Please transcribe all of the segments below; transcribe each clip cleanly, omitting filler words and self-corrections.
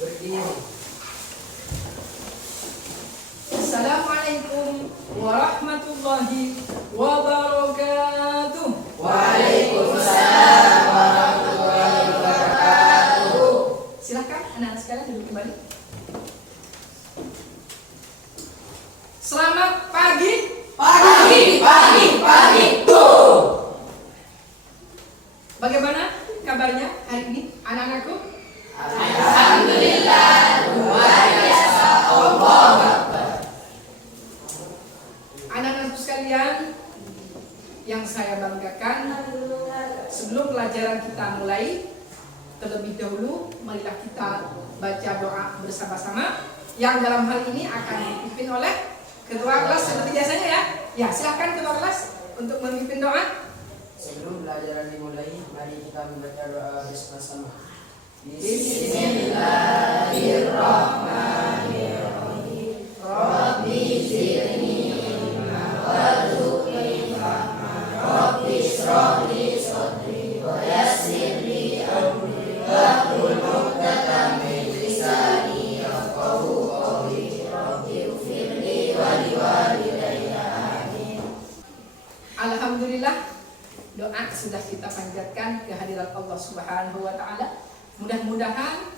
berdiri. Assalamualaikum warahmatullahi wabarakatuh. Waalaikumsalam warahmatullahi wabarakatuh. Silakan anak-anak sekalian duduk kembali. Selamat pagi. Pagi. Tuh. Bagaimana kabarnya hari ini anak-anakku? Alhamdulillah, luar biasa. Allahu Akbar. Anak-anak sekalian yang saya banggakan, sebelum pelajaran kita mulai, terlebih dahulu marilah kita baca doa bersama-sama yang dalam hal ini akan dipimpin oleh ketua kelas seperti biasanya ya. Ya, silakan ketua kelas untuk memimpin doa. Sebelum pelajaran dimulai, mari kita membaca doa bersama-sama. Bismillahirrahmanirrahim. Rabbi zidni ilma warzuqni fahma. Rabbi shrah li sadri wa yassir li amri wahlul 'uqdatam min lisani yafqahu qawli. Rabbi ighfirli wa liwalidayya. Amin. Alhamdulillah, doa sudah kita panjatkan ke hadirat Allah Subhanahu wa taala. Mudah-mudahan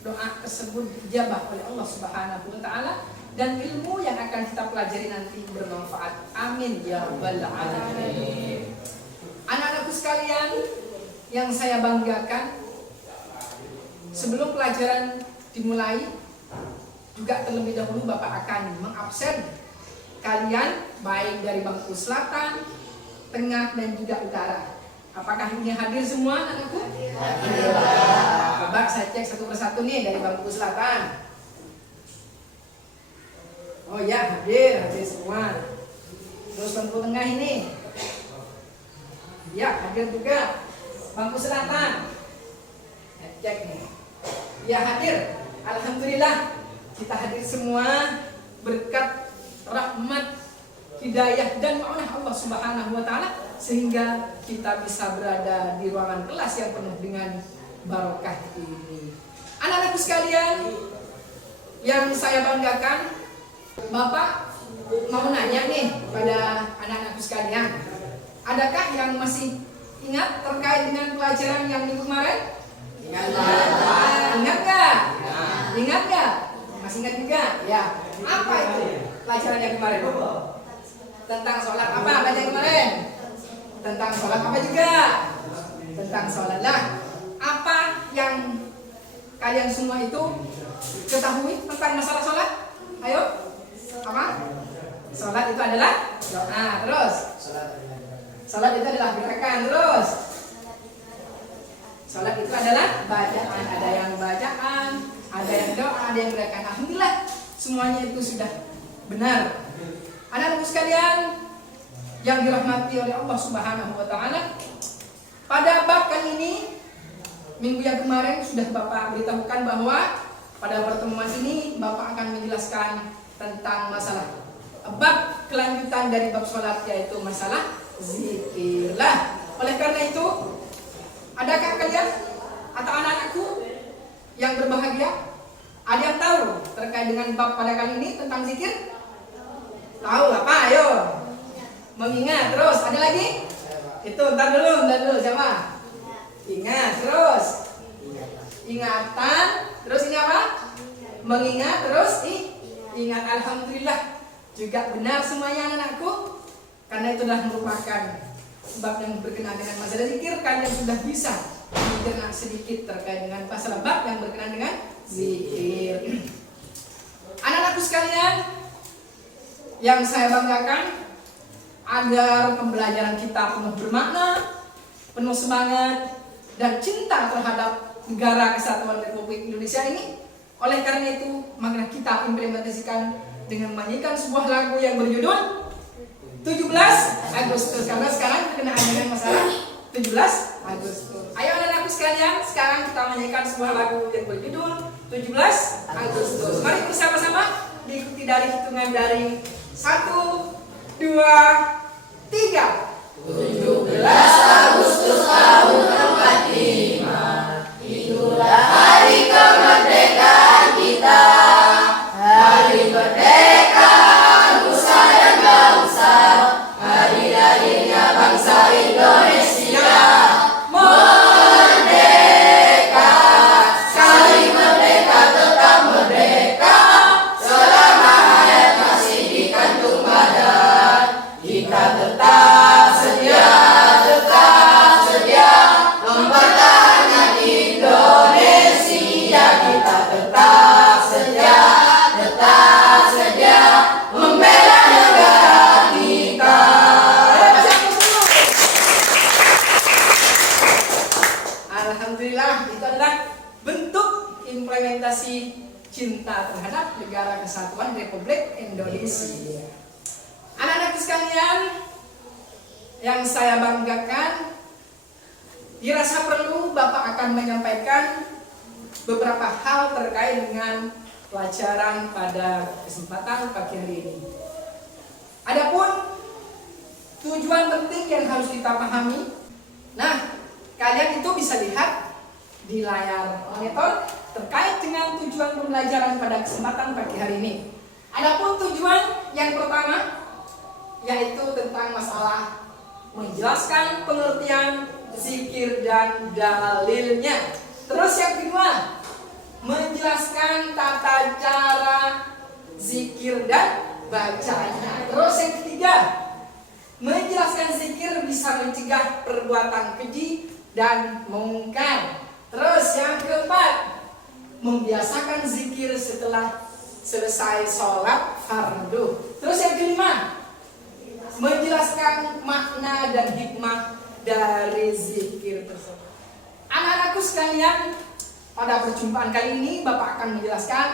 doa tersebut dijabah oleh Allah Subhanahu wa taala dan ilmu yang akan kita pelajari nanti bermanfaat. Amin ya rabbal alamin. Anak-anakku sekalian yang saya banggakan, sebelum pelajaran dimulai juga terlebih dahulu Bapak akan mengabsen kalian baik dari bangku selatan, tengah dan juga utara. Apakah ini hadir semua anak-anakku? Hadir. Coba saya cek satu persatu nih dari bangku selatan. Oh ya, hadir semua. Terus bangku tengah ini. Ya, hadir juga. Bangku selatan. Cek nih. Ya, hadir. Alhamdulillah kita hadir semua berkat rahmat, hidayah dan ma'unah Allah Subhanahu wa taala sehingga kita bisa berada di ruangan kelas yang penuh dengan barokah ini. Anak-anakku sekalian yang saya banggakan, Bapak mau nanya nih pada anak-anakku sekalian, adakah yang masih ingat terkait dengan pelajaran yang minggu kemarin? Ingat nggak? Ingat nggak? Masih ingat juga? Ya. Apa itu pelajaran yang kemarin? Tentang sholat apa pelajaran kemarin? Tentang sholat apa juga? Tentang sholat lah. Apa yang kalian semua itu ketahui tentang masalah sholat? Ayo. Apa? Sholat itu adalah doa. Terus? Sholat itu adalah gerakan. Terus? Sholat itu adalah bacaan. Ada yang bacaan, ada yang doa, ada yang gerakan. Alhamdulillah semuanya itu sudah benar. Anak-anak sekalian yang dirahmati oleh Allah Subhanahu wa taala, pada bab kali ini minggu yang kemarin sudah Bapak beritahukan bahwa pada pertemuan ini Bapak akan menjelaskan tentang masalah bab kelanjutan dari bab sholat, yaitu masalah zikirlah. Oleh karena itu, adakah kalian atau anak-anakku yang berbahagia ada yang tahu terkait dengan bab pada kali ini tentang zikir? Tahu apa? Ayo. Mengingat. Terus ada lagi? Itu ntar dulu siapa? Ingat. Terus ingatan. Terus ini apa? Mengingat. Terus ingat. Alhamdulillah juga benar semuanya anak-anakku, karena itu adalah merupakan bab yang berkenaan dengan masalah zikir. Kalian sudah bisa mencerna sedikit terkait dengan masalah bab yang berkenaan dengan zikir. Anak-anakku sekalian yang saya banggakan, agar pembelajaran kita penuh bermakna, penuh semangat dan cinta terhadap negara kesatuan Republik Indonesia ini. Oleh karena itu, maka kita implementasikan dengan menyanyikan sebuah lagu yang berjudul 17 Agustus. Karena sekarang berkenaan dengan masalah 17 Agustus. Ayo anak-anakku sekalian, sekarang kita menyanyikan sebuah lagu yang berjudul 17 Agustus. Mari bersama-sama diikuti dari hitungan dari 1, 2, 3. 17 Agustus tahun 45, itulah hari kemerdekaan. cinta terhadap Negara Kesatuan Republik Indonesia. Anak-anak sekalian yang saya banggakan, dirasa perlu Bapak akan menyampaikan beberapa hal terkait dengan pelajaran pada kesempatan pagi hari ini. Adapun tujuan penting yang harus kita pahami, nah kalian itu bisa lihat di layar monitor terkait dengan tujuan pembelajaran pada kesempatan pagi hari ini. Adapun tujuan yang pertama yaitu tentang masalah menjelaskan pengertian zikir dan dalilnya. Terus yang kedua, menjelaskan tata cara zikir dan bacanya. Terus yang ketiga, menjelaskan zikir bisa mencegah perbuatan keji dan mungkar. Terus yang keempat, membiasakan zikir setelah selesai sholat fardu. Terus yang kelima, menjelaskan makna dan hikmah dari zikir tersebut. Anak-anakku sekalian, pada perjumpaan kali ini Bapak akan menjelaskan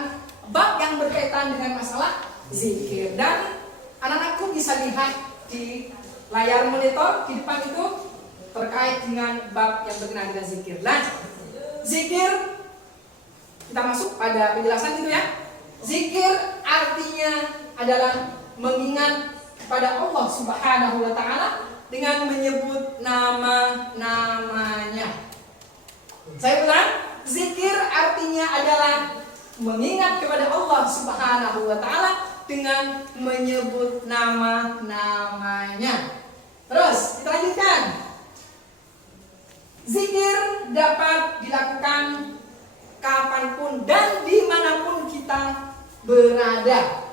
bab yang berkaitan dengan masalah zikir. Dan anak-anakku bisa lihat di layar monitor di depan itu terkait dengan bab yang berkenaan dengan zikir. Nah, zikir, kita masuk pada penjelasan itu ya. Zikir artinya adalah mengingat kepada Allah Subhanahu wa Ta'ala dengan menyebut nama-namanya. Saya ulang, zikir artinya adalah mengingat kepada Allah Subhanahu wa Ta'ala dengan menyebut nama-namanya. Terus kita lanjutkan. Zikir dapat dilakukan kapanpun dan dimanapun kita berada,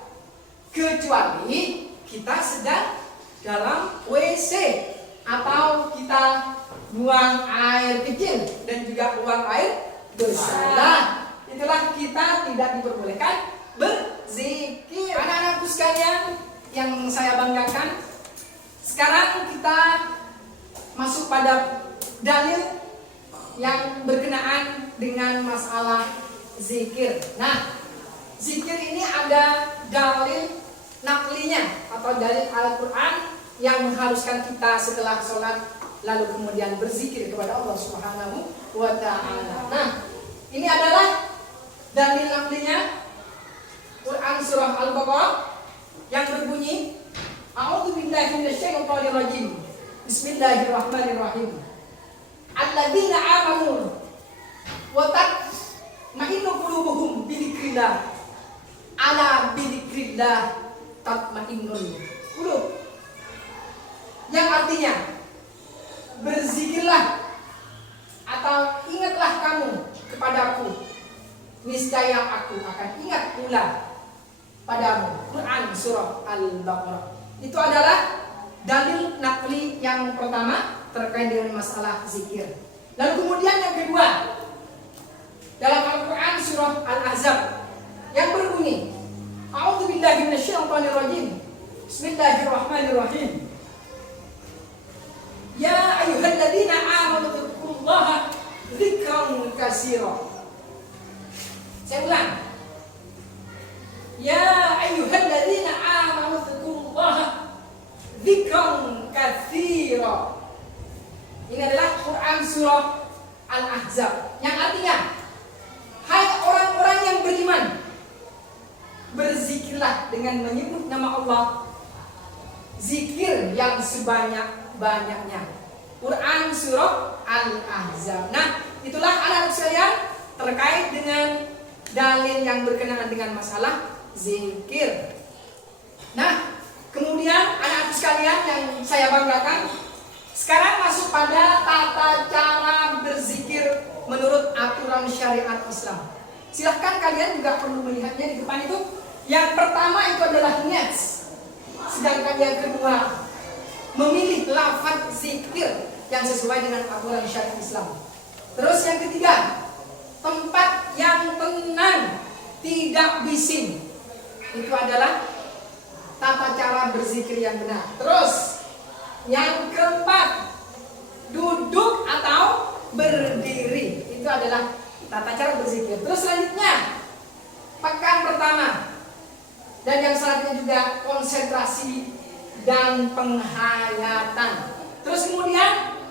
kecuali kita sedang dalam WC atau kita buang air kecil dan juga buang air besar. Nah, itulah kita tidak diperbolehkan berzikir. Anak-anakku sekalian yang saya banggakan, sekarang kita masuk pada dalil yang berkenaan dengan masalah zikir. Nah, zikir ini ada dalil naklinya atau dalil Al-Quran yang mengharuskan kita setelah sholat lalu kemudian berzikir kepada Allah Subhanahu wa Ta'ala. Nah, ini adalah dalil naklinya Quran surah Al-Baqarah yang berbunyi, A'udzubillahi minasyaitonirrajim. Bismillahirrahmanirrahim. Alladzina amanu wa tatma'innu qulubuhum bidzikrillah. Ala bidzikrillah tatma'innul qulub. Yang artinya, berzikirlah atau ingatlah kamu kepadaku, niscaya aku akan ingat pula padamu. Quran surah Al-Baqarah. Itu adalah dalil nakli yang pertama terkait dengan masalah zikir. Lalu kemudian yang kedua, dalam Al-Quran surah Al-Ahzab yang berbunyi, A'udzubillahi minasyaitonirrajim. Bismillahirrahmanirrahim. Ya ayyuhalladzina amanu dzkurullaha dzikran katsira. Saya ulang. Ya ayyuhalladzina amanu dzkurullaha dzikran katsira. Ini adalah Quran surah Al-Ahzab yang artinya, hai orang-orang yang beriman, berzikirlah dengan menyebut nama Allah, zikir yang sebanyak-banyaknya. Quran surah Al-Ahzab. Nah, itulah anak-anak sekalian terkait dengan dalil yang berkenaan dengan masalah zikir. Nah, kemudian anak-anak sekalian yang saya banggakan, sekarang masuk pada tata cara berzikir menurut aturan syariat Islam. Silahkan kalian juga perlu melihatnya di depan itu. Yang pertama itu adalah niat. Sedangkan yang kedua, memilih lafaz zikir yang sesuai dengan aturan syariat Islam. Terus yang ketiga, tempat yang tenang, tidak bising. Itu adalah tata cara berzikir yang benar. Terus yang keempat, duduk atau berdiri. Itu adalah tata cara berzikir. Terus selanjutnya, pertama. Dan yang selanjutnya juga konsentrasi dan penghayatan. Terus kemudian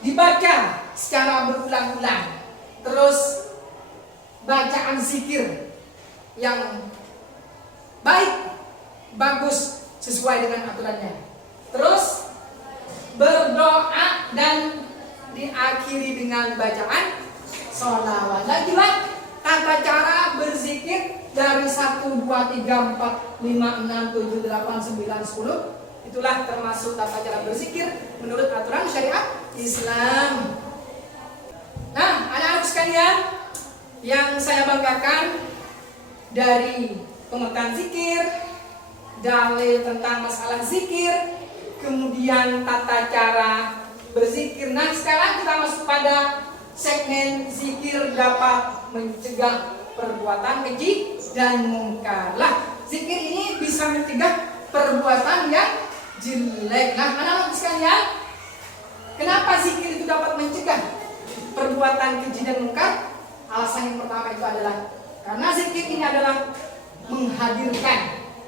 dibaca secara berulang-ulang. Terus bacaan zikir yang baik, bagus, sesuai dengan aturannya. Terus berdoa dan diakhiri dengan bacaan sholawat. Lagi-lagi tata cara berzikir dari 1, 2, 3, 4, 5, 6, 7, 8, 9, 10. Itulah termasuk tata cara berzikir menurut aturan syariat Islam. Nah, anak-anak sekalian, yang saya banggakan dari pengertian zikir, dalil tentang masalah zikir, kemudian tata cara berzikir. Nah, sekarang kita masuk pada segmen zikir dapat mencegah perbuatan keji dan mungkar. Lah, zikir ini bisa mencegah perbuatan yang jelek. Nah, anak-anak sekalian, kenapa zikir itu dapat mencegah perbuatan keji dan mungkar? Alasan yang pertama itu adalah karena zikir ini adalah menghadirkan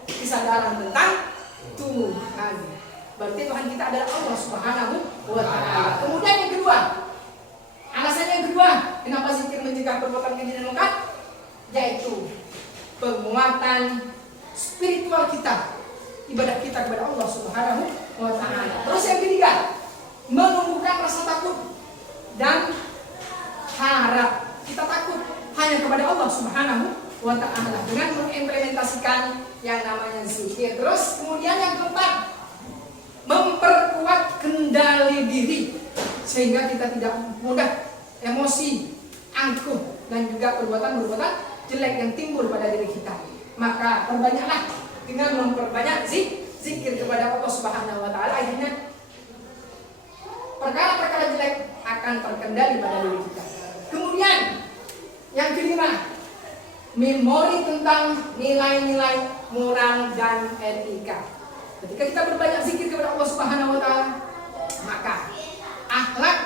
kesadaran tentang Tuhan. Berarti Tuhan kita adalah Allah Subhanahu wa Ta'ala. Kemudian yang kedua, alasan yang kedua, kenapa zikir mencegah perbuatan keji dan mungkar? Yaitu penguatan spiritual kita, ibadah kita kepada Allah Subhanahu wa Ta'ala. Terus yang ketiga, menumbuhkan rasa takut dan harap. Kita takut hanya kepada Allah Subhanahu wa Ta'ala dengan mengimplementasikan yang namanya zikir. Terus kemudian yang keempat, memperkuat kendali diri sehingga kita tidak mudah emosi, angkuh, dan juga perbuatan-perbuatan jelek yang timbul pada diri kita. Maka perbanyaklah dengan memperbanyak zikir kepada Allah Subhanahu wa Ta'ala. Akhirnya perkara-perkara jelek akan terkendali pada diri kita. Kemudian yang kelima, memori tentang nilai-nilai moral dan etika. Ketika kita berbanyak zikir kepada Allah Subhanahu wa Ta'ala, maka akhlak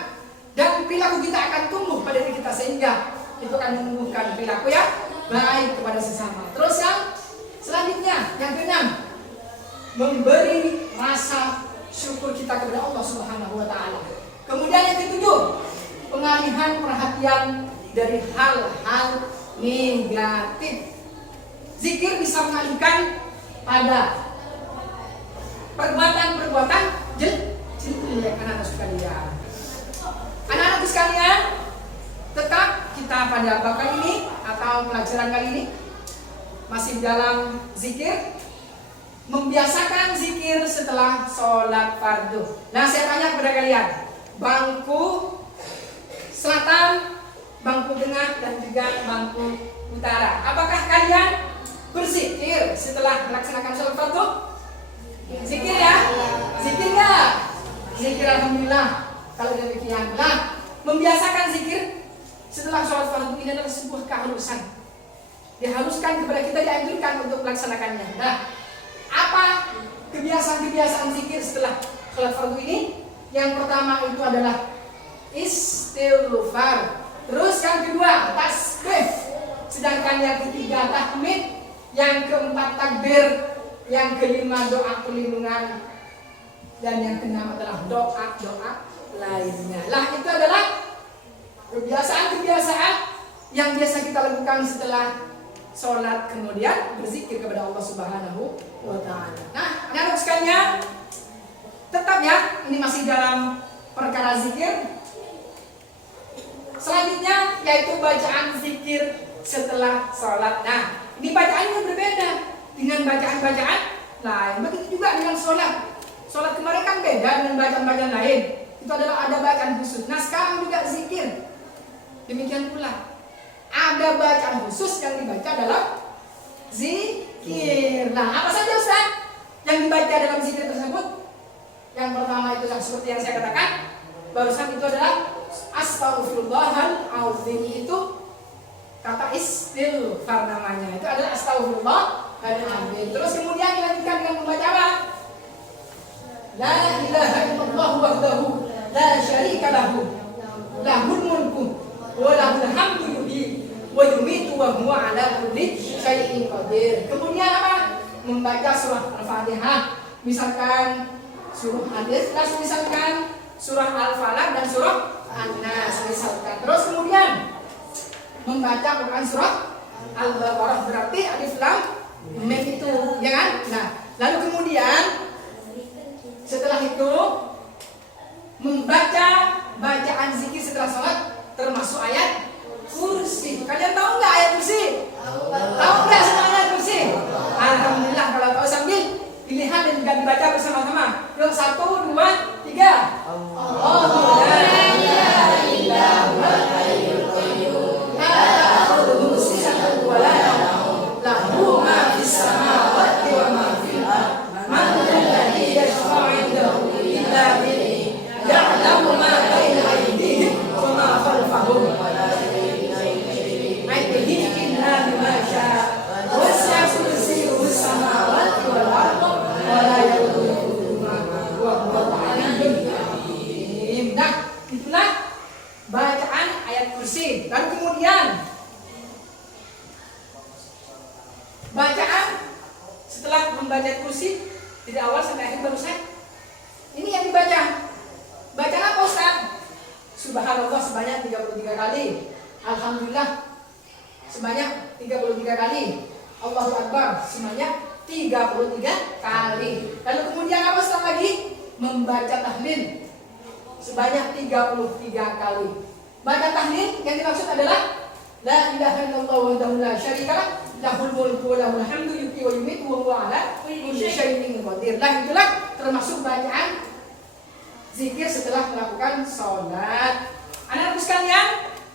dan perilaku kita akan tumbuh pada diri kita, sehingga itu akan menumbuhkan perilaku yang baik kepada sesama. Terus yang selanjutnya, yang keenam, memberi rasa syukur kita kepada Allah Subhanahu wa Ta'ala. Kemudian yang ketujuh, pengalihan perhatian dari hal-hal negatif. Zikir bisa mengalihkan pada perbuatan-perbuatan jelek, anak-anak sekalian. Anak-anak sekalian, tetap kita pada bab kali ini atau pelajaran kali ini masih dalam zikir, membiasakan zikir setelah sholat fardu. Nah, saya tanya kepada kalian, bangku selatan, bangku tengah, dan juga bangku utara, apakah kalian berzikir setelah melaksanakan sholat fardu? Zikir ya? Zikir ya? Zikir alhamdulillah. Kalau demikian, nah, membiasakan zikir setelah sholat fardu ini adalah sebuah keharusan. Diharuskan kepada kita, dianjurkan untuk melaksanakannya. Nah, apa kebiasaan-kebiasaan zikir setelah sholat fardu ini? Yang pertama itu adalah istighfar. Terus yang kedua, tasbih. Sedangkan yang ketiga, tahmid. Yang keempat, takbir. Yang kelima, doa perlindungan. Dan yang keenam adalah doa-doa lainnya. Lah, itu adalah kebiasaan-kebiasaan yang biasa kita lakukan setelah sholat, kemudian berzikir kepada Allah Subhanahu wa Ta'ala. Nah, anak-anak sekalian, tetap ya, ini masih dalam perkara zikir. Selanjutnya yaitu bacaan zikir setelah sholat. Nah, ini bacaannya berbeda dengan bacaan-bacaan lain. Begitu juga dengan sholat. Sholat kemarin kan beda dengan bacaan-bacaan lain. Itu adalah ada bacaan khusus. Nah, sekarang juga zikir. Demikian pula. Ada bacaan khusus yang dibaca dalam zikir. Nah, apa saja Ustaz yang dibaca dalam zikir tersebut? Yang pertama itu seperti yang saya katakan barusan, itu adalah astaghfirullahaladzim. Itu kata istighfar namanya. Itu adalah astaghfirullahaladzim. Terus kemudian dilanjutkan dengan membaca apa? La ilaha illallah wahdahu la syarika lahu lahul mulku wa lahul hamdu yuhyi wa yumitu wa huwa ala kulli syai'in qadir. Kemudian apa? Membaca surah Al-Fatihah. Misalkan surah Al-Ikhlas, misalkan surah Al-Falaq dan surah An-Nas, misalkan. Terus kemudian membaca Quran surah Al-Baqarah, berarti alif lam mim itu, ya kan? Nah, lalu kemudian setelah itu membaca bacaan zikir setelah sholat termasuk ayat kursi. Kalian tahu nggak ayat kursi? Tahu nggak semuanya ayat kursi? Alhamdulillah, kalau tahu sambil dilihat dan juga dibaca bersama-sama. Yuk, 1, 2, 3. Allahu la ilaha illa huwal hayyul qayyum la ta'khudhuhu sinatun wa la nawm lahu ma fis samawati wa ma fil ardh man alladhi yashfa'u 'indahu illa bi'idznihi ya'lamu ma baina aydihim wa ma khalfahum wa la yuhituna illa bima syaa wasi'a kursiyyuhu samawati wal ardh wa la yaduruhu ma huwa al-'aliyyul azim. Nah, itulah bacaan ayat kursi. Lalu kemudian bacaan setelah membaca kursi dari awal sampai akhir baru saya. Ini yang dibaca. Bacaan apa Ustaz? Subhanallah sebanyak 33 kali. Alhamdulillah sebanyak 33 kali. Allahu Akbar sebanyak 33 kali. Lalu kemudian apa Ustaz lagi? Membaca tahlil sebanyak 33 kali. Baca tahlil yang dimaksud adalah la ilaha illallah wahdahu la syarikalah lahul mulku wa lahul hamdu yuhyi wa yumiitu wa huwa ala kulli syai'in qadir. Lah itulah termasuk bacaan zikir setelah melakukan sholat. Anak-anak sekalian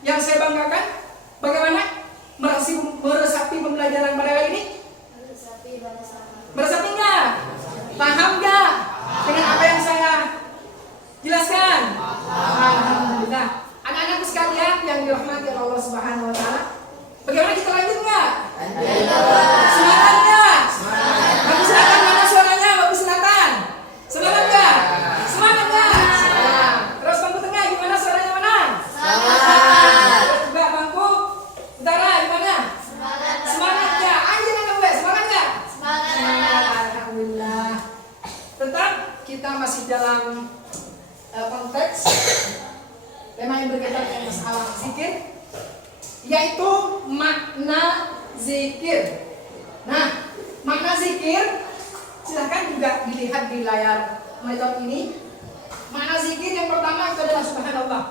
yang saya banggakan, bagaimana meresapi pembelajaran pada kali ini? Meresapi enggak? Paham enggak dengan apa yang saya jelaskan? Alhamdulillah. Anak-anak sekalian yang dirahmati oleh Allah Subhanahu wa taala, bagaimana kita lanjut enggak? Semangat enggak? Bagus Nathan, mana suaranya? Bagus Nathan. Semangat enggak? Semangat enggak? Terus bangku tengah gimana suaranya mana? Semangat. Terus juga bangku utara gimana? Semangat. Semangat enggak? Anjir enggak? Semangat enggak? Semangat. Alhamdulillah. Tetap kita masih dalam konteks tema yang berkaitan dengan masalah zikir, yaitu makna zikir. Nah, makna zikir silahkan juga dilihat di layar monitor ini. Makna zikir yang pertama itu adalah subhanallah,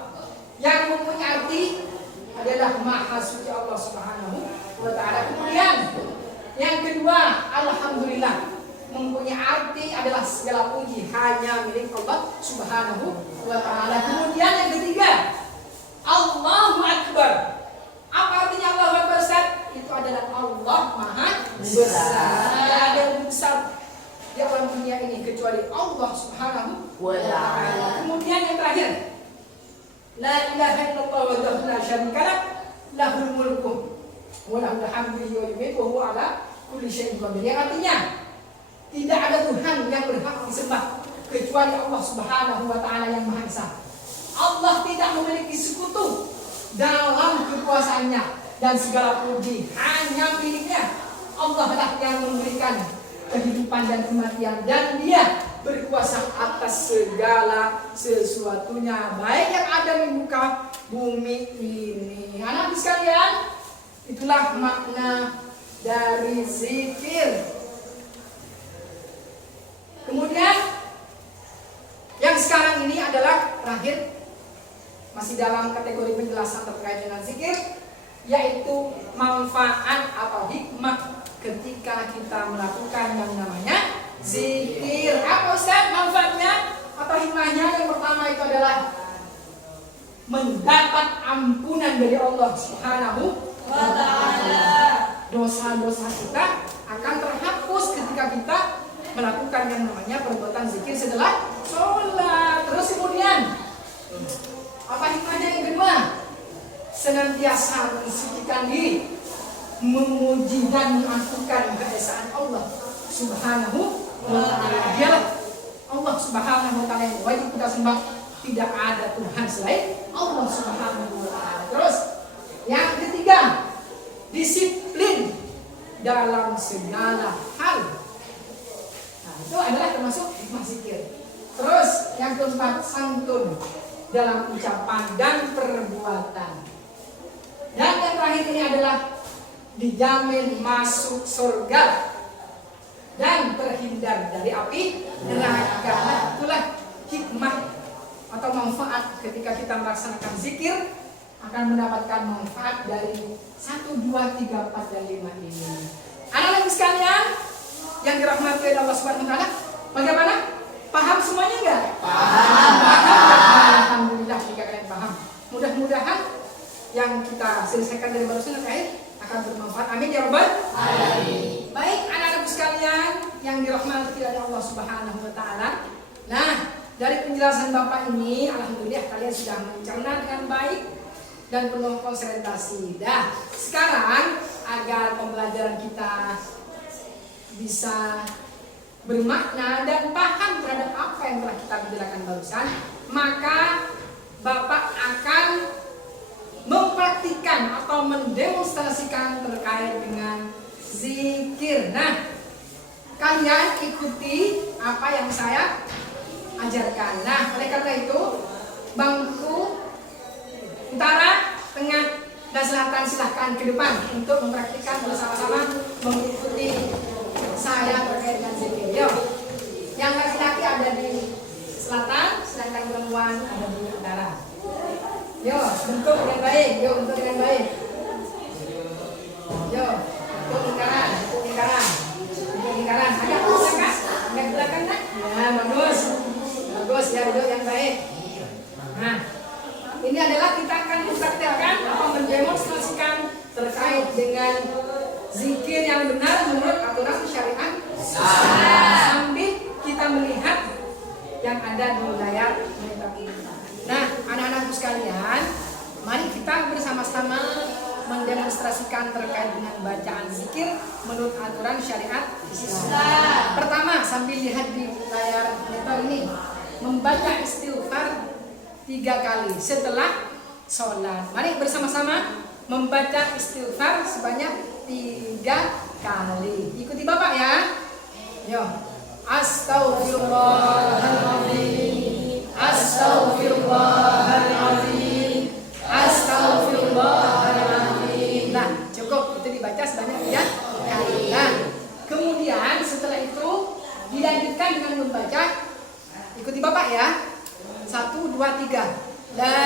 yang mempunyai arti adalah maha suci Allah Subhanahu wa taala. Kemudian yang kedua, alhamdulillah, mempunyai arti adalah segala puji hanya milik Allah Subhanahu wa taala. Kemudian yang ketiga, Allahu Akbar. Apa artinya Allahu Akbar Ustaz? Itu adalah Allah Maha Besar. Tidak ada yang lebih besar di alam dunia ini kecuali Allah Subhanahu wa taala. Kemudian yang terakhir, la ilaha illallah wahdahu la syarikalah lahul mulku wa lahul hamdu yuhyi wa huwa ala kulli syai'in qadir. Yang artinya tidak ada Tuhan yang berhak disembah kecuali Allah Subhanahu wa taala yang Maha Esa. Allah tidak memiliki sekutu dalam kekuasaannya dan segala puji hanya miliknya. Allah lah yang memberikan kehidupan dan kematian dan Dia berkuasa atas segala sesuatunya, baik yang ada di muka bumi ini. Anak sekalian, itulah makna dari zikir. Kemudian yang sekarang ini adalah terakhir, masih dalam kategori penjelasan terkait dengan zikir, yaitu manfaat atau hikmah ketika kita melakukan yang namanya zikir. Apa Ustaz manfaatnya atau hikmahnya? Yang pertama itu adalah mendapat ampunan dari Allah Subhanahu wa taala. Dosa-dosa kita akan terhapus ketika kita melakukan yang namanya perbuatan zikir setelah sholat. Terus kemudian apa hikmahnya yang kedua? Senantiasa mensucikan diri, memuji dan mengakukan keesaan Allah Subhanahu wa taala. Dialah Allah Subhanahu wa taala yang wajib kita sembah. Tidak ada Tuhan selain Allah Subhanahu wa taala. Terus yang ketiga, disiplin dalam segala hal. Nah, itu adalah termasuk hikmah zikir. Terus yang keempat, santun dalam ucapan dan perbuatan. Dan yang terakhir ini adalah dijamin masuk surga dan terhindar dari api neraka. Nah, itulah hikmah atau manfaat ketika kita melaksanakan zikir, akan mendapatkan manfaat dari 1, 2, 3, 4, dan 5 ini. Anak-anak sekalian yang dirahmati oleh Allah Subhanahu wa taala, bagaimana? Paham semuanya enggak? Paham. Alhamdulillah jika kalian paham. Mudah-mudahan yang kita selesaikan dari barusan terakhir akan bermanfaat. Amin ya rabbal alamin. Baik anak-anak sekalian yang dirahmati oleh Allah Subhanahu wa taala. Nah, dari penjelasan Bapak ini alhamdulillah kalian sudah mencerna dengan baik dan penuh konsentrasi. Dah, sekarang agar pembelajaran kita bisa bermakna dan paham terhadap apa yang telah kita bicarakan barusan, maka Bapak akan mempraktikkan atau mendemonstrasikan terkait dengan zikir. Nah, kalian ikuti apa yang saya ajarkan. Nah, oleh karena itu, bangku utara, tengah, dan selatan silahkan ke depan untuk mempraktikkan bersama-sama mengikuti saya terkait dengan zikir. Yuk, yang laki-laki ada di selatan, sedangkan perempuan ada di utara. Yuk, bentuk dengan baik. Yuk, bentuk dengan baik. Yuk, bentuk lingkaran, bentuk lingkaran, bentuk lingkaran. Agak ke belakang, agak ke belakang kan? Ya, bagus, bagus ya, bentuk yang baik. Nah, ini adalah kita akan mempraktekkan atau mendemonstrasikan terkait dengan zikir yang benar menurut aturan syariat sambil kita melihat yang ada di layar monitor ini. Nah, anak-anakku sekalian, mari kita bersama-sama mendemonstrasikan terkait dengan bacaan zikir menurut aturan syariat Islam. Pertama, sambil lihat di layar monitor ini, membaca istighfar 3 kali setelah sholat. Mari bersama-sama membaca istighfar sebanyak 3 kali. Ikuti Bapak ya. Yo. Astaghfirullahaladzim, astaghfirullahaladzim, astaghfirullahaladzim. Nah, cukup itu dibaca sebanyak 3 kali. Nah, kemudian setelah itu dilanjutkan dengan membaca. Ikuti Bapak ya. 1, 2, 3. La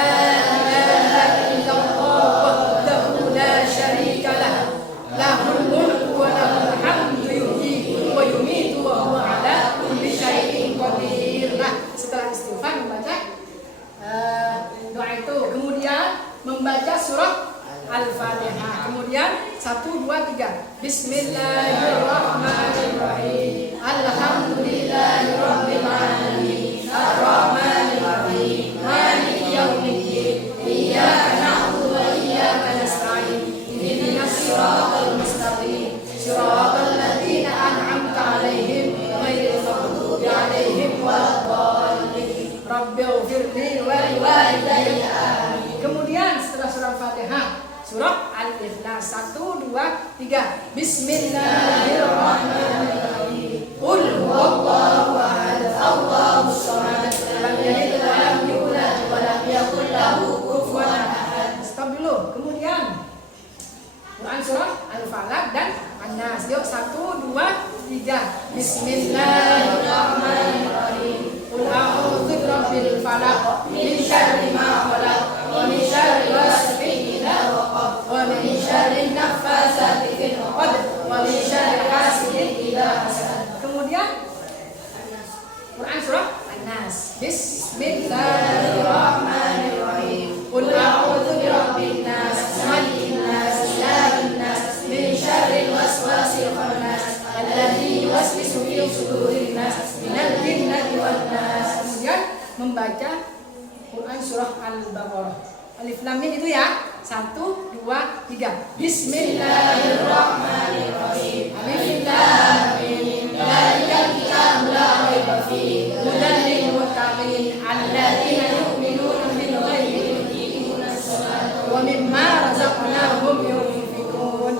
ilaha illallah wahdahu la syarikalah, lahul mulku wa lahul hamdu yuhyi wa yumiitu wa huwa ala kulli syai'in qadir. Nah, setelah istighfar membaca doa itu, kemudian membaca surah Al-Fatihah. Kemudian 1, 2, 3. Bismillahirrahmanirrahim. Alhamdulillahirabbil alamin. Ar-Rahmanir Rahim. Maliki yaumiddin. Iyyaka na'budu wa iyyaka nasta'in. Ihdinas siratal mustaqim. Siratal ladzina an'amta 'alaihim ghairil maghdubi 'alaihim waladdallin. Rabbighfirli wa liwalidayya. Kemudian setelah surah Fatihah, surah Al-Ikhlas. 1, 2, 3. Bismillahirrahmanirrahim. Qul huwallahu ahad, Allahus samad, lam yalid wa lam yulad wa lam yakul lahu kufuwan ahad. Stop dulu. Kemudian Quran surah Al-Falaq dan An-Nas. Yuk 1, 2, 3. Bismillahirrahmanirrahim. Qul a'udzu birabbil falaq min syarri ma khalaq wa min syarri ghasiqin idza waqab wa min syarri naffasati fil 'uqad wa min syarri hasidin idza hasad. Kemudian Quran surah An-Nas. Bismillahirrahmanirrahim. Qul a'udzu birabbin nas, malikin nas, ilahin nas, min syarril waswasil khannas, alladzi yuwaswisu fi sudurin nas, minal jinnati wan nas. Kemudian membaca Quran surah Al-Baqarah. Alif Lam Mim itu ya. 1, 2, 3. Bismillahirrahmanirrahim. Alif Lam Mim. Dzalikal kitabu la raiba fihi hudan lil muttaqin alladzina yu'minuna bil ghaibi wa yuqimuna ash-sholata wa mimma razaqnahum yunfiqun.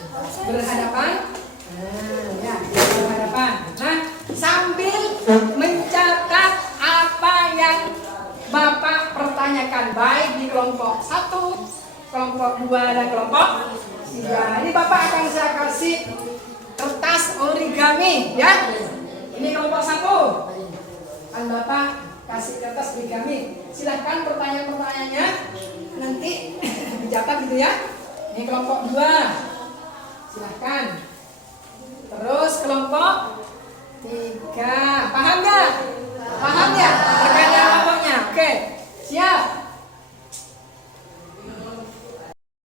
Berhadapan. Ya, berhadapan. Nah, sambil mencatat apa yang Bapak pertanyakan, baik di kelompok 1, kelompok 2, dan kelompok 3. Ini Bapak akan saya kasih kertas origami, ya. Ini kelompok 1. Kan Bapak kasih kertas origami. Silahkan pertanyaan-pertanyaannya nanti dicatat gitu ya. Ini kelompok 2. Silahkan. Terus kelompok 3. Paham nggak? Paham ya? Terkait dengan kelompoknya. Oke, siap.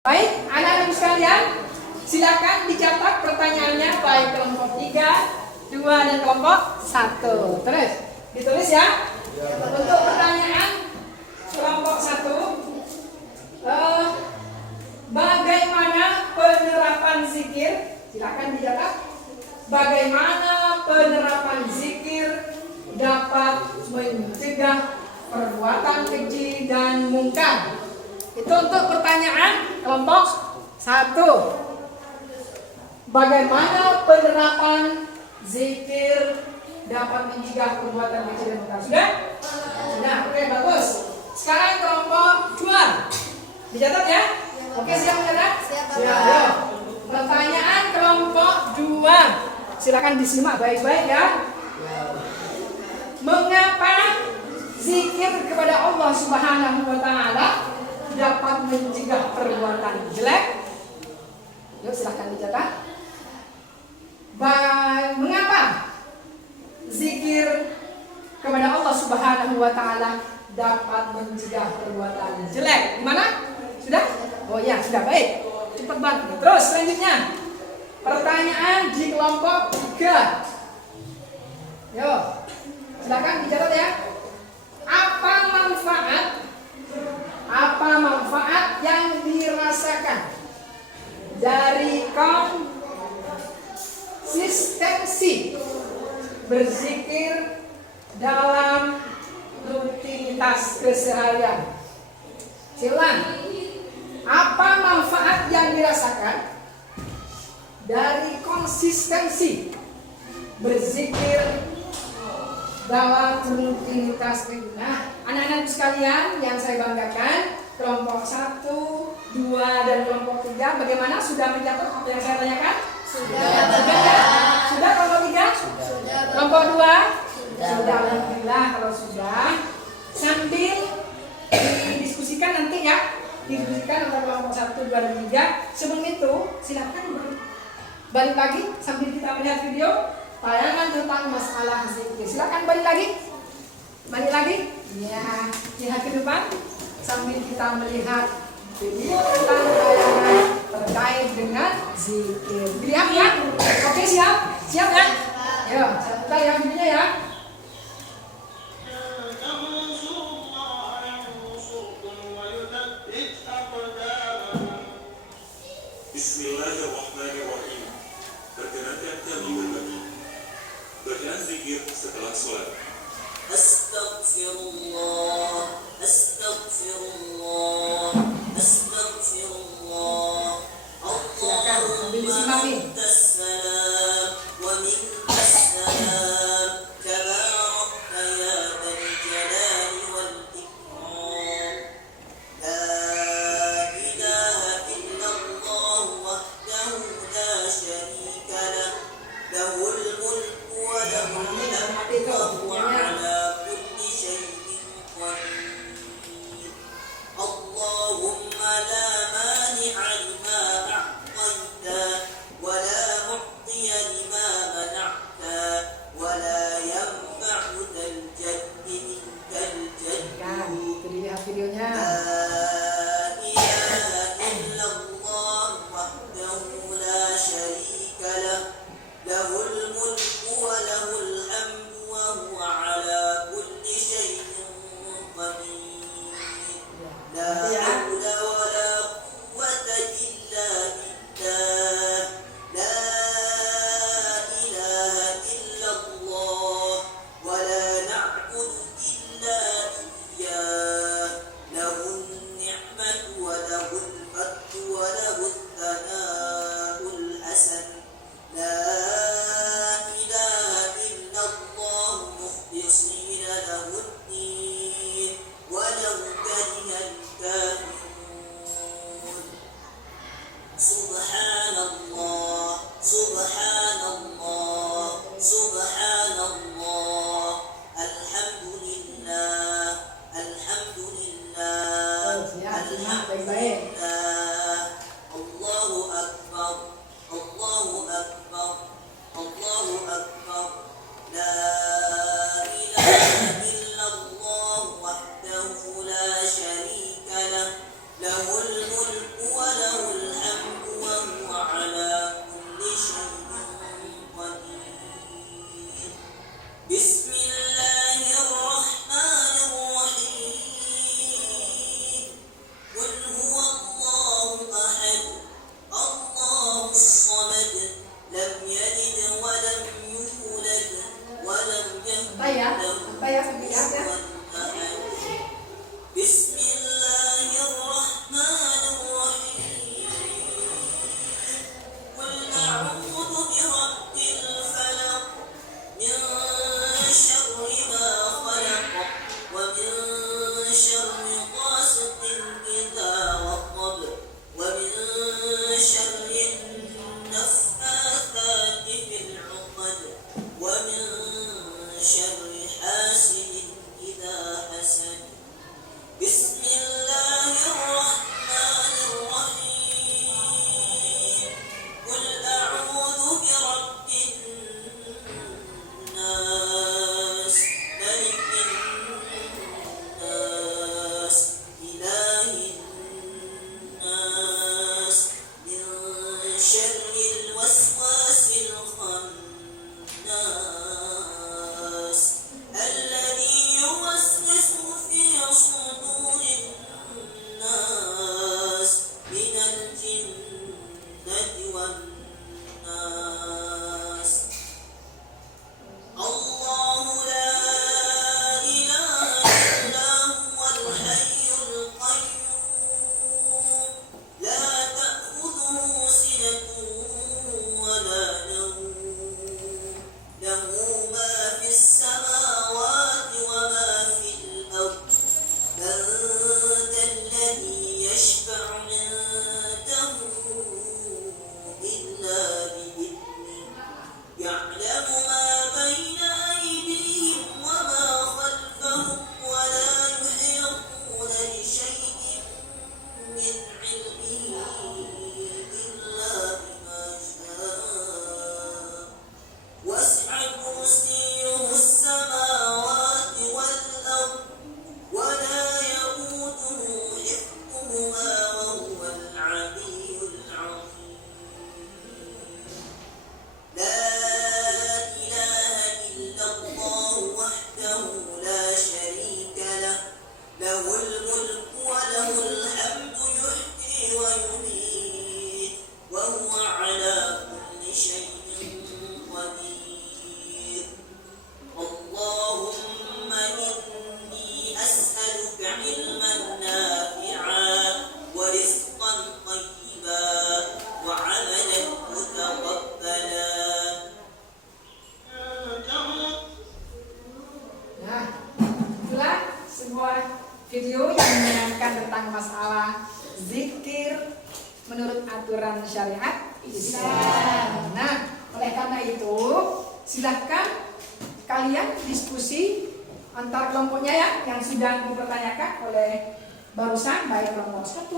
Baik, anak-anak sekalian, silakan dicatat pertanyaannya baik kelompok 3, 2, dan kelompok 1. Terus ditulis ya. Untuk pertanyaan kelompok 1, bagaimana penerapan zikir? Silakan dicatat. Bagaimana penerapan zikir dapat mencegah perbuatan keji dan mungkar? Itu untuk pertanyaan kelompok 1. Bagaimana penerapan zikir dapat mencegah perbuatan keji dan mungkar? Sudah? Sudah, oke, bagus. Sekarang kelompok 2. Dicatat ya? Oke, siap mencatat? Siap. Pertanyaan kelompok 2. Silakan disimak baik-baik ya. Mengapa zikir kepada Allah Subhanahu wa taala dapat mencegah perbuatan jelek? Yuk silakan dicatat. Mengapa zikir kepada Allah Subhanahu wa taala dapat mencegah perbuatan jelek? Gimana? Sudah? Oh ya, sudah, baik. Cepat banget. Terus selanjutnya. Pertanyaan di kelompok 3. Yo. Silakan dicatat ya. Apa manfaat yang dirasakan dari konsistensi berzikir dalam rutinitas keseharian? Silakan. Apa manfaat yang dirasakan dari konsistensi berzikir dalam rutinitas? Nah, anak-anak sekalian yang saya banggakan, kelompok 1, 2, dan kelompok 3, bagaimana? Sudah mencatat apa yang saya tanyakan? Sudah. Sudah kelompok 3? Sudah. Kelompok 2? Sudah. Alhamdulillah kalau sudah. Sambil didiskusikan nanti ya. Didiskusikan antara kelompok 1, 2, dan 3. Sebelum itu, silakan balik lagi sambil kita melihat video tayangan tentang masalah zikir. Silakan balik lagi. Ya, lihat ke depan sambil kita melihat video tentang tayangan terkait dengan zikir. Lihat ya. Oke, siap? Siap ya? Ayo, kita lihat videonya ya. Bismillahirrahmanirrahim. Perkenankan kami berbagi bacaan zikir setelah sholat. Astaghfirullah, astaghfirullah, astaghfirullah. Allahumma antas salam wa minkas salam. Tabarakta ya dzal jalali wal ikram. La ilaha illallah wahdahu la syarika lah. Lahul mulku wa lahul hamdu wa huwa ala kulli syai'in qadir. Allahumma la mani'a lima a'taita wa la mu'tiya lima mana'ta wa la yanfa'u dzal jaddi minkal Kan, jaddu. itu dilihat videonya. La ilaha illallah wahdahu la syarika lah. Lahul mulku wa lahul hamdu wa huwa ala Subhanallah, Subhanallah, Alhamdulillah, Alhamdulillah, Baik-baik. Alhamdulillah, Allahu Akbar, Allahu Akbar, Allahu Akbar, La ilaha illallah wahdahu la syarika lah, lahul mulku wa lahul hamdu wa huwa ala kulli syai'in qadir. Bismillahirrahmanirrahim. Qul huwallahu ahad, Allahus samad, lam yalid wa lam yulad wa lam yakul Santai ya, lahu santai ya, sambil ya. kufuwan ahad. Bismillahirrahmanirrahim. Qul a'udzu birabbil falaq, min syarri ma khalaq, wa min syarri ghasiqin idza waqab, wa min syarri naffathati fil 'uqad, wa min syarri hasidin idza hasad. Bismillahirrahmanirrahim. Qul a'udzu birabbin nas, malikin nas, ilahin nas, min syarril waswasil khannas, alladzi yuwaswisu fi sudurin nas, minal jinnati wan nas. Allahu la ilaha illa huwal hayyul qayyum, la ta'khudhuhu sinatun wa la nawm, lahu ma fis samawati wa ma fil ard. Man dhalladhi yashfa'u 'indahu illa bi'idhnihi, ya'lamu ma bayna aydihim wa ma khalfahum, wa la yuhituna bi shay'in min 'ilmihi illa bima sha'a. Wasi'a kursiyyuhu as-samawati wal ard, wa la ya'uduhu hifdhuhuma wa huwal 'aliyyul 'azim. La ilaha illallah wahdahu la syarika lah, lahul mulku wa lahul hamdu yuhyi wa yumiit, wa huwa ala kulli syai'in qadir. Allahumma inni as'aluka ilman nafi'an wa rizqan thayyiban wa 'amalan mutaqabbalan. Nah, itulah sebuah video yang menerangkan tentang masalah zikir menurut aturan syariat Islam. Nah, oleh karena itu, silahkan kalian diskusi antar kelompoknya ya, yang sudah dipertanyakan oleh barusan, baik kelompok 1,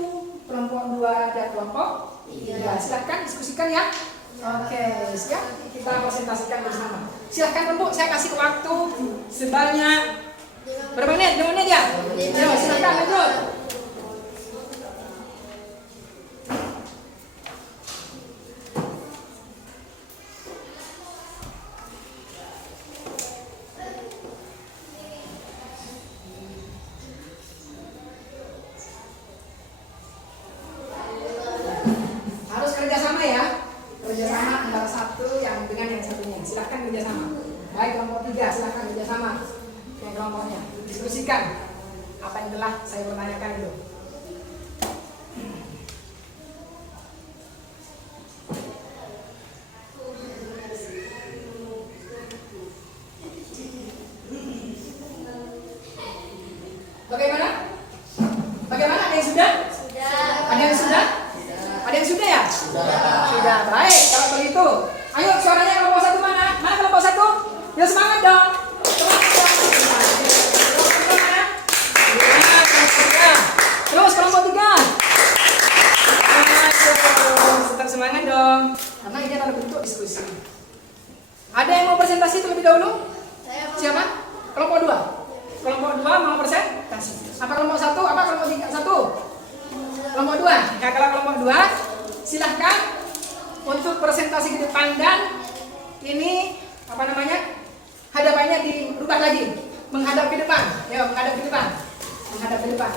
kelompok 2, dan kelompok 3. Silahkan diskusikan ya. Oke, siap, kita presentasikan bersama. Silahkan kelompok, saya kasih waktu sebanyak berapa menit? 5 menit ya? Ayo, silahkan lanjut. Harus kerjasama ya, kerjasama antara satu yang dengan yang satunya. Silahkan kerjasama. Baik kelompok 3, silahkan kerjasama dengan kelompoknya. Diskusikan apa yang telah saya pertanyakan dulu. Bagaimana? Bagaimana? Ada yang sudah? Ada yang sudah? Ada yang sudah ya? Sudah. Baik. Kalau begitu begitu. Ayo suaranya kelompok 1 mana? Mana kelompok 1? Ya semangat dong. Semangat dong. Kelompok mana? Ya, kelompok 3. Terus kelompok 3. Tetap semangat dong. Karena ini adalah bentuk diskusi. Ada yang mau presentasi terlebih dahulu? Siapa? Kelompok 2. Kelompok 2 mau presentasi. Apa kelompok 1? Apa kelompok 3? 1. Kelompok 2. Nah, kalau kelompok 2 silahkan untuk presentasi ke depan dan ini apa namanya? Hadapannya dirubah lagi. Menghadap ke depan. Ya, menghadap ke depan. Menghadap ke depan.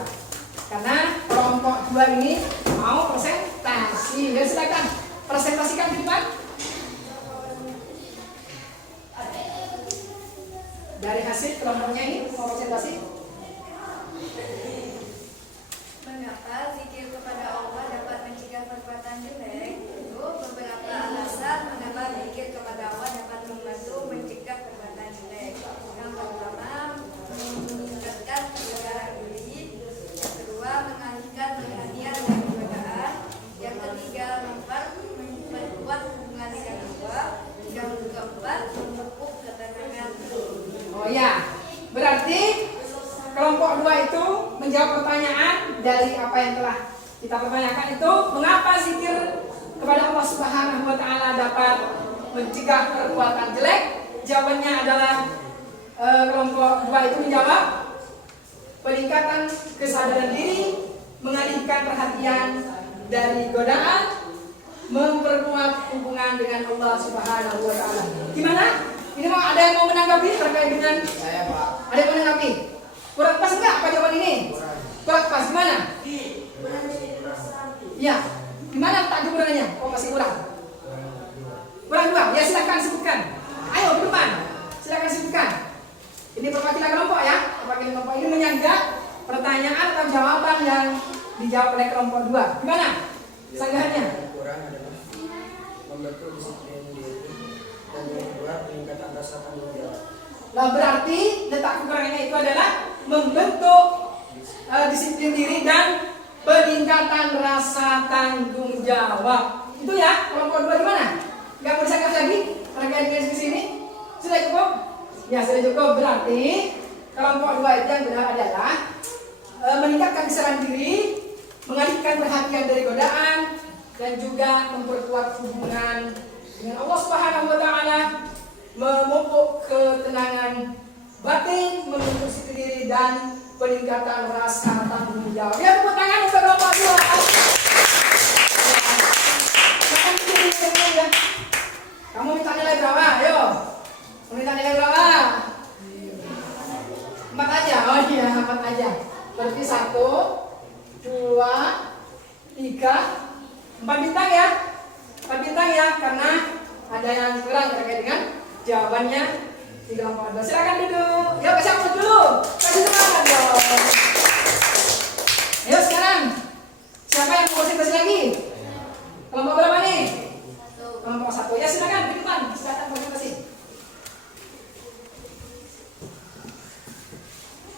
Karena kelompok 2 ini mau presentasi. Ya, silakan presentasikan ke depan. Dari hasil kelompoknya ini mau presentasi. Mengapa zikir kepada Allah dapat mencegah perbuatan jelek? Itu beberapa alasan mengapa zikir kepada Allah dapat membantu mencegah perbuatan jelek. Yang pertama, meningkatkan kebenaran diri. Yang kedua, mengalihkan perhatian dari godaan. Yang ketiga, memperkuat hubungan dengan Allah. Yang keempat, memupuk ketenangan. Oh ya, berarti kelompok 2 itu menjawab pertanyaan dari apa yang telah kita pertanyakan itu, mengapa zikir kepada Allah Subhanahu wa taala dapat mencegah perbuatan jelek? Jawabannya adalah kelompok 2 itu menjawab peningkatan kesadaran diri, mengalihkan perhatian dari godaan, memperkuat hubungan dengan Allah Subhanahu wa taala. Gimana? Ini mau ada yang mau menanggapi terkait dengan Saya Pak. ada yang mau menanggapi? Kurang pas enggak apa jawaban ini? Kurang pas gimana? Iya. Gimana tak kekurangannya? Oh masih kurang. Kurang 2. Ya silakan sebutkan. Ayo ke depan. Silakan sebutkan. Ini perwakilan kelompok ya. Perwakilan kelompok ini menyanggah pertanyaan atau jawaban yang dijawab oleh kelompok 2. Gimana? Sanggahannya? Yang kurang adalah membentuk disiplin diri dan yang kedua peningkatan rasa tanggung jawab. Nah berarti letak kekurangannya itu adalah membentuk disiplin diri dan peningkatan rasa tanggung jawab. Itu ya kelompok 2 gimana? Gak mau disangkat lagi terkait dengan diskusi ini? Sudah cukup? Ya sudah cukup. Berarti kelompok 2 itu yang benar adalah meningkatkan kesadaran diri, mengalihkan perhatian dari godaan, dan juga memperkuat hubungan dengan Allah Subhanahu wa taala, memupuk ketenangan batin, membentuk disiplin diri dan peningkatan rasa tanggung jawab. Ya, tepuk tangan untuk kelompok 2. Ya. Kamu minta nilai berapa? Ayo. Kamu minta nilai berapa? 4 aja. Oh iya, 4 aja. Berarti 1, 2, 3, 4 bintang ya. 4 bintang ya, karena ada yang kurang terkait dengan jawabannya di kelompok 2. Silakan duduk. Yuk kasih aplaus dulu. Kasih semangat dong. Ayo sekarang. Siapa yang mau presentasi lagi? Kelompok berapa nih? Kelompok 1. Ya silakan di depan. Silakan presentasi.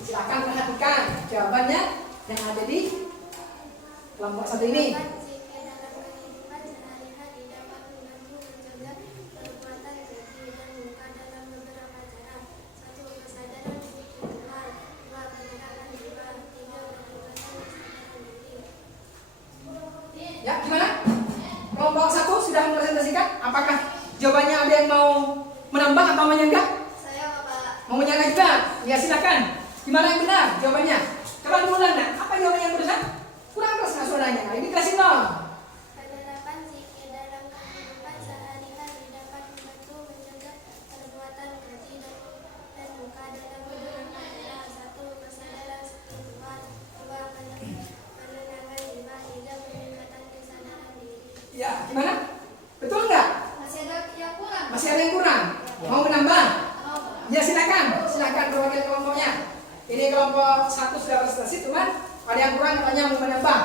Silakan perhatikan jawabannya yang ada di kelompok 1 ini. Ya, gimana? Kelompok 1 sudah mempresentasikan? Apakah jawabannya ada yang mau menambah atau menyanggah? Saya Bapak. Mau menyanggah juga? Ya silakan. Gimana yang benar jawabannya? Coba diulang nak. Apa jawabannya yang benar? Kurang keras nggak suaranya? Ini kerasin dong. Penerapan zikir dalam kehidupan sehari-hari dapat membantu mencegah perbuatan keji dan luka dalam beberapa daerah. 1. Kesadaran seperti Tuhan. 2. Penenangan jiwa. 3. Peningkatan kesadaran diri. Ya, gimana? Betul nggak? Masih ada yang kurang. Masih ada yang kurang? Mau menambah? Mau. Ya silakan. Silakan perwakilan kelompoknya. Ini kelompok 1 sudah presentasi, teman. Ada yang kurang katanya mau menambah.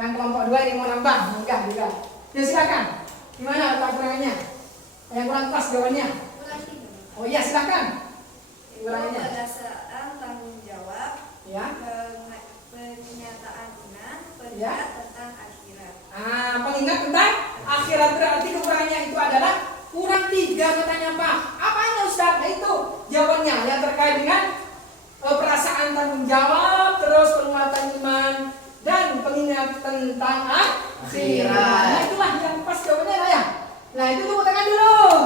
Yang kelompok 2 ini mau nambah, enggak juga. Ya silakan. Gimana letak kurangannya? Yang kurang pas jawabannya. Kurang 3. Oh iya silakan. Kurangannya. Perasaan tanggung jawab. Ya. Pernyataan benar. Ya. Pengingat tentang akhirat. Pengingat tentang akhirat berarti kekurangannya itu adalah ingat tentang akhirat. Nah, itulah yang pas jawabannya ya. Nah, itu tepuk tangan dulu.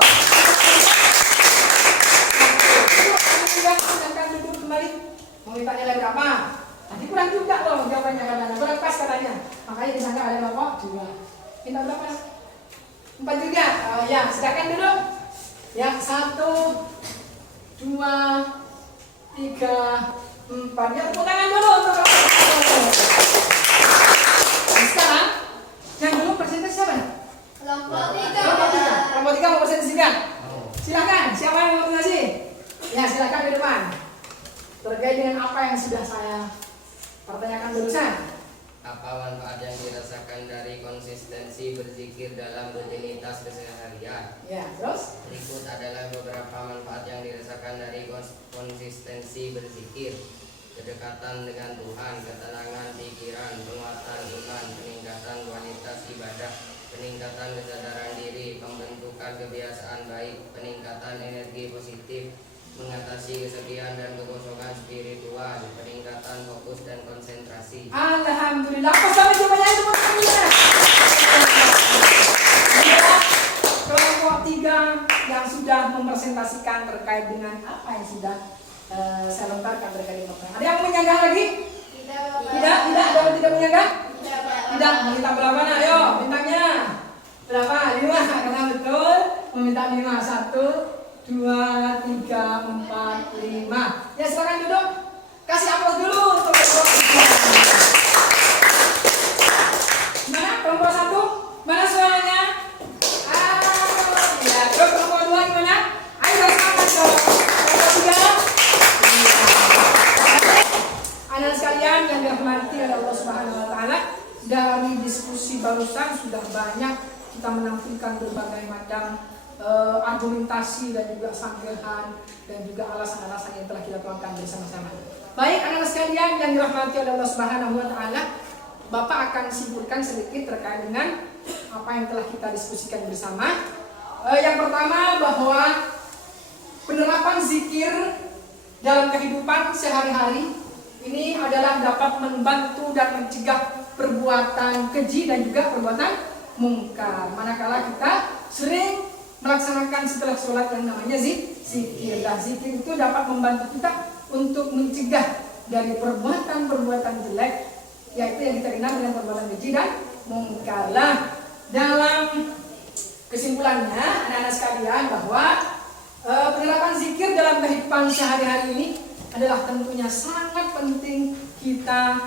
Silakan duduk kembali. Mau minta nilai berapa? Tadi kurang juga loh jawabannya katanya. Kurang pas katanya. Makanya disangka ada berapa? 2. Minta berapa? 4 juga. Oh ya, silakan duduk. Ya, 1, 2, 3, 4. Ya, tepuk tangan dulu untuk sekarang yang dulu presentasi siapa nih? Kelompok 3. Kelompok 3 mau presentasikan. Silakan, siapa yang mau presentasi? Ya, silakan di depan. Terkait dengan apa yang sudah saya pertanyakan barusan. Apa manfaat yang dirasakan dari konsistensi berzikir dalam rutinitas keseharian? Ya, terus? Berikut adalah beberapa manfaat yang dirasakan dari konsistensi berzikir: kedekatan dengan Tuhan, ketenangan pikiran, penguatan iman, peningkatan kualitas ibadah, peningkatan kesadaran diri, pembentukan kebiasaan baik, peningkatan energi positif, mengatasi kesepian dan kekosongan spiritual, peningkatan fokus dan konsentrasi. Alhamdulillah. Apa sampai jawabannya itu teman-teman? Kelompok 3 yang sudah mempresentasikan terkait dengan apa yang sudah saya lontarkan terkait dengan. Ada yang menyanggah lagi? Tidak, ada yang tidak menyanggah? Tidak, meminta berapa? Nah, ayo, bintangnya berapa? 5, karena betul meminta 5. 1, 2, 3, 4, 5. Ya, silakan duduk. Kasih aplaus dulu untuk kelompok 3. Mana kelompok 1? Mana suaranya? Ya, terus kelompok 2 gimana? Ayo semangat dong. Kelompok 3. Anak sekalian yang dirahmati oleh Allah Subhanahu wa taala, dari diskusi barusan sudah banyak kita menampilkan berbagai macam argumentasi dan juga sanggahan dan juga alasan-alasan yang telah kita tuangkan bersama-sama. Baik anak-anak sekalian yang dirahmati oleh Allah Subhanahu wa taala, Bapak akan simpulkan sedikit terkait dengan apa yang telah kita diskusikan bersama. Yang pertama, bahwa penerapan zikir dalam kehidupan sehari-hari ini adalah dapat membantu dan mencegah perbuatan keji dan juga perbuatan mungkar. Manakala kita sering melaksanakan setelah sholat yang namanya zikir. Dan zikir itu dapat membantu kita untuk mencegah dari perbuatan-perbuatan jelek, yaitu yang kita kenal dengan perbuatan keji dan mungkar. Dalam kesimpulannya, anak-anak sekalian, bahwa penerapan zikir dalam kehidupan sehari-hari ini adalah tentunya sangat penting kita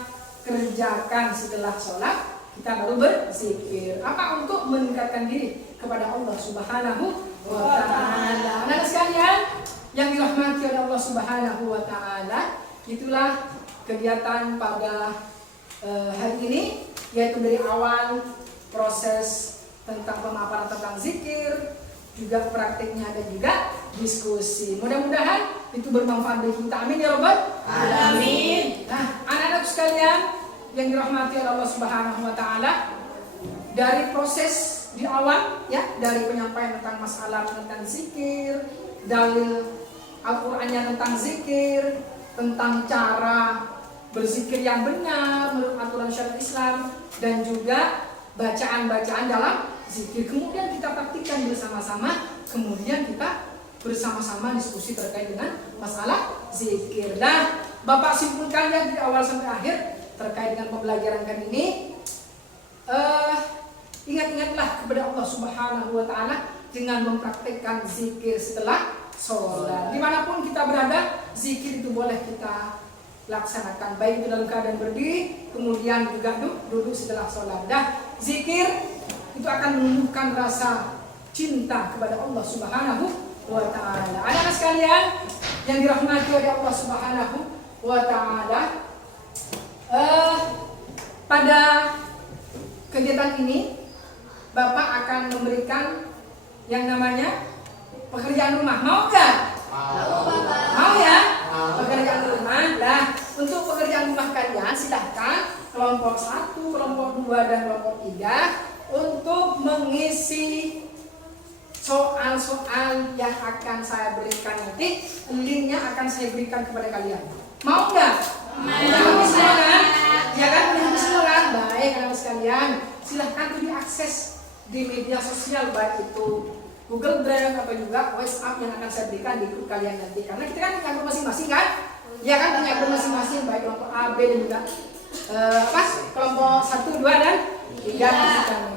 kerjakan setelah sholat. Kita baru berzikir. Apa? Untuk meningkatkan diri kepada Allah Subhanahu wa taala. Anak sekalian yang dirahmati oleh Allah Subhanahu wa taala, itulah kegiatan pada hari ini, yaitu dari awal proses tentang pemaparan tentang zikir, juga praktiknya dan juga diskusi. Mudah-mudahan itu bermanfaat bagi kita. Amin ya rabbal alamin. Nah, anak-anak sekalian yang dirahmati oleh Allah Subhanahu wa taala, dari proses di awal ya, dari penyampaian tentang masalah tentang zikir, dalil Al-Qur'annya tentang zikir, tentang cara berzikir yang benar menurut aturan syariat Islam, dan juga bacaan-bacaan dalam zikir. Kemudian kita praktikkan bersama-sama, kemudian kita bersama-sama diskusi terkait dengan masalah zikir. Nah, Bapak simpulkan ya dari awal sampai akhir terkait dengan pembelajaran kali ini. Ingat-ingatlah kepada Allah Subhanahu wa taala dengan mempraktikkan zikir setelah sholat. Dimanapun kita berada, zikir itu boleh kita laksanakan, baik itu dalam keadaan berdiri, kemudian juga duduk setelah sholat. Dah, zikir itu akan menumbuhkan rasa cinta kepada Allah Subhanahu wa taala. Anak-anak sekalian yang dirahmati oleh Allah Subhanahu wa taala, pada kegiatan ini Bapak akan memberikan yang namanya pekerjaan rumah. Mau nggak? Mau ya? Pekerjaan rumah. Nah, untuk pekerjaan rumah kalian silahkan kelompok 1, kelompok 2, dan kelompok 3 untuk mengisi soal-soal yang akan saya berikan nanti. Linknya akan saya berikan kepada kalian. Mau nggak? Mau. Ya kan? Ya kan? Baik. sekalian, silahkan tuh diakses di media sosial, baik itu Google Drive atau juga WhatsApp yang akan saya berikan di grup kalian nanti. Karena kita kan punya grup masing-masing kan? Ya kan, punya grup masing-masing, baik kelompok A, B dan juga kelompok 1, 2 dan 3.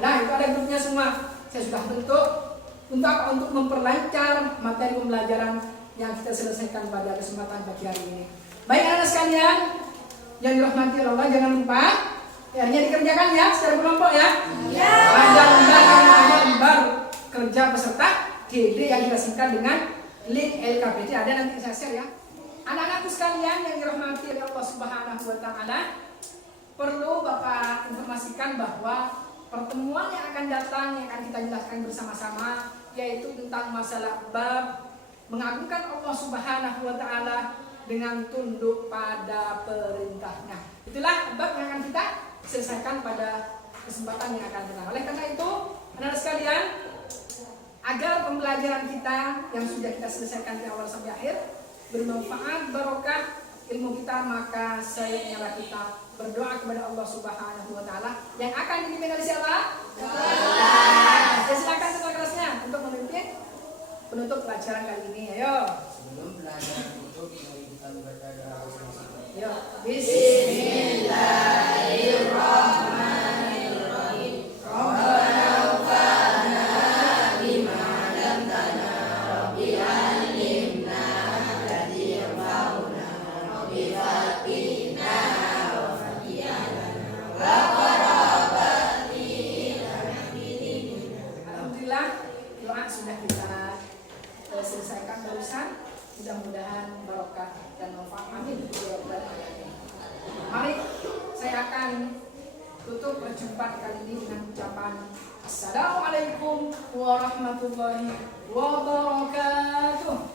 Nah itu ada grupnya semua. Saya sudah bentuk untuk apa? Untuk memperlancar materi pembelajaran yang kita selesaikan pada kesempatan pagi hari ini. Baik anak-anak sekalian yang dirahmati Allah, jangan lupa PR-nya dikerjakan ya secara kelompok ya. Ada lembar kerja peserta GD yang dirasingkan dengan link LKPD, ada nanti saya share ya. Anak-anakku sekalian yang dirahmati oleh Allah Subhanahu wa taala, perlu Bapak informasikan bahwa pertemuan yang akan datang yang akan kita jelaskan bersama-sama yaitu tentang masalah bab mengagungkan Allah Subhanahu wa taala dengan tunduk pada perintahnya. Itulah bab yang akan kita selesaikan pada kesempatan yang akan datang. Oleh karena itu, anak-anak sekalian, agar pembelajaran kita yang sudah kita selesaikan dari awal sampai akhir bermanfaat, barokah ilmu kita, maka sebaiknya kita berdoa kepada Allah Subhanahu wa taala yang akan dipimpin oleh siapa? Allah. Silakan keras-kerasnya untuk memimpin penutup pelajaran kali ini. Ayo. Sebelum pelajaran tutup, mari kita membaca doa bersama-sama. Ayo. Bismillahirrahmanirrahim. Sudah kita selesaikan barusan, mudah-mudahan barokah dan manfaat. Amin. Mari saya akan tutup perjumpaan kali ini dengan ucapan Assalamualaikum warahmatullahi wabarakatuh.